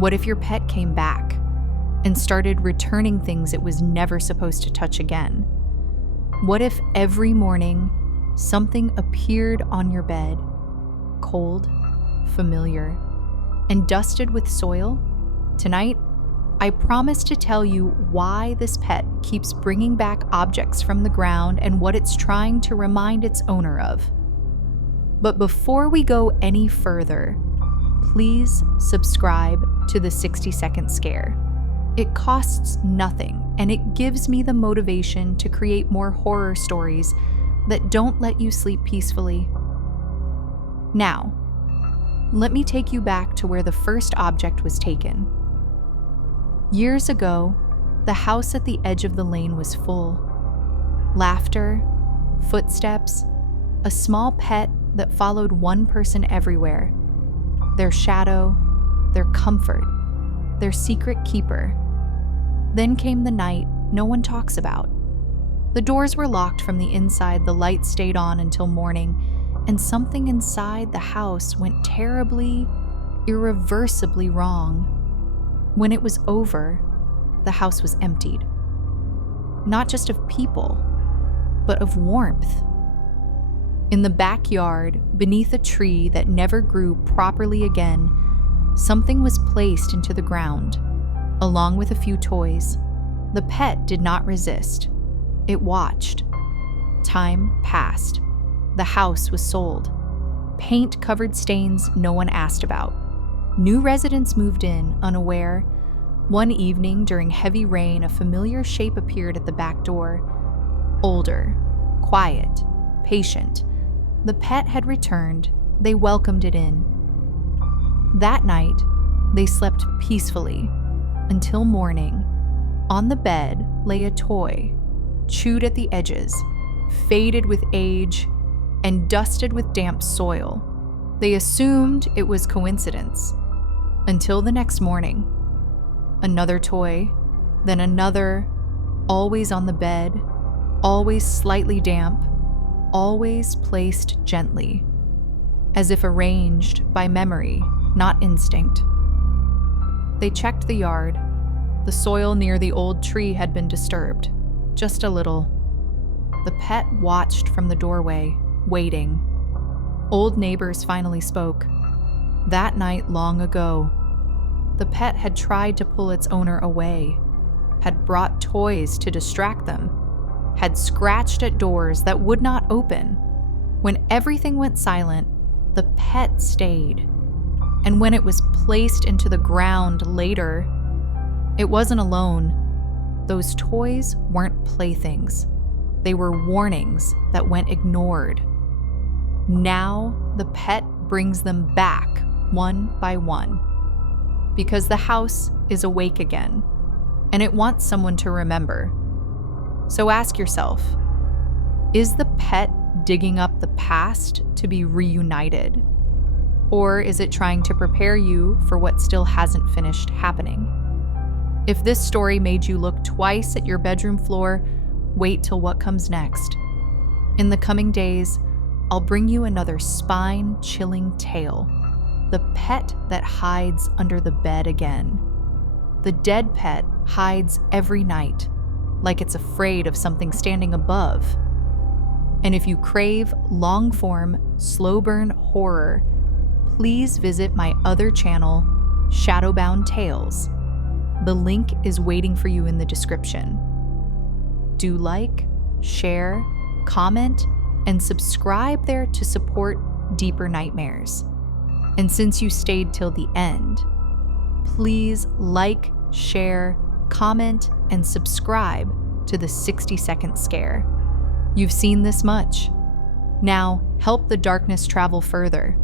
What if your pet came back and started returning things it was never supposed to touch again? What if every morning something appeared on your bed, cold, familiar, and dusted with soil? Tonight, I promise to tell you why this pet keeps bringing back objects from the ground and what it's trying to remind its owner of. But before we go any further, please subscribe to the 60-second scare. It costs nothing, and it gives me the motivation to create more horror stories that don't let you sleep peacefully. Now, let me take you back to where the first object was taken. Years ago, the house at the edge of the lane was full. Laughter, footsteps, a small pet that followed one person everywhere. Their shadow, their comfort, their secret keeper. Then came the night no one talks about. The doors were locked from the inside, the lights stayed on until morning, and something inside the house went terribly, irreversibly wrong. When it was over, the house was emptied. Not just of people, but of warmth. In the backyard, beneath a tree that never grew properly again, something was placed into the ground, along with a few toys. The pet did not resist. It watched. Time passed. The house was sold. Paint covered stains no one asked about. New residents moved in, unaware. One evening during heavy rain, a familiar shape appeared at the back door. Older, quiet, patient. The pet had returned. They welcomed it in. That night, they slept peacefully until morning. On the bed lay a toy, chewed at the edges, faded with age, and dusted with damp soil. They assumed it was coincidence. Until the next morning. Another toy, then another, always on the bed, always slightly damp, always placed gently, as if arranged by memory, not instinct. They checked the yard. The soil near the old tree had been disturbed, just a little. The pet watched from the doorway, waiting. Old neighbors finally spoke. That night long ago, the pet had tried to pull its owner away, had brought toys to distract them, had scratched at doors that would not open. When everything went silent, the pet stayed. And when it was placed into the ground later, it wasn't alone. Those toys weren't playthings. They were warnings that went ignored. Now the pet brings them back one by one. Because the house is awake again, and it wants someone to remember. So ask yourself, is the pet digging up the past to be reunited? Or is it trying to prepare you for what still hasn't finished happening? If this story made you look twice at your bedroom floor, wait till what comes next. In the coming days, I'll bring you another spine-chilling tale. The pet that hides under the bed again. The dead pet hides every night, like it's afraid of something standing above. And if you crave long-form, slow-burn horror, please visit my other channel, Shadowbound Tales. The link is waiting for you in the description. Do like, share, comment, and subscribe there to support deeper nightmares. And since you stayed till the end, please like, share, comment, and subscribe to the 60-second scare. You've seen this much. Now, help the darkness travel further.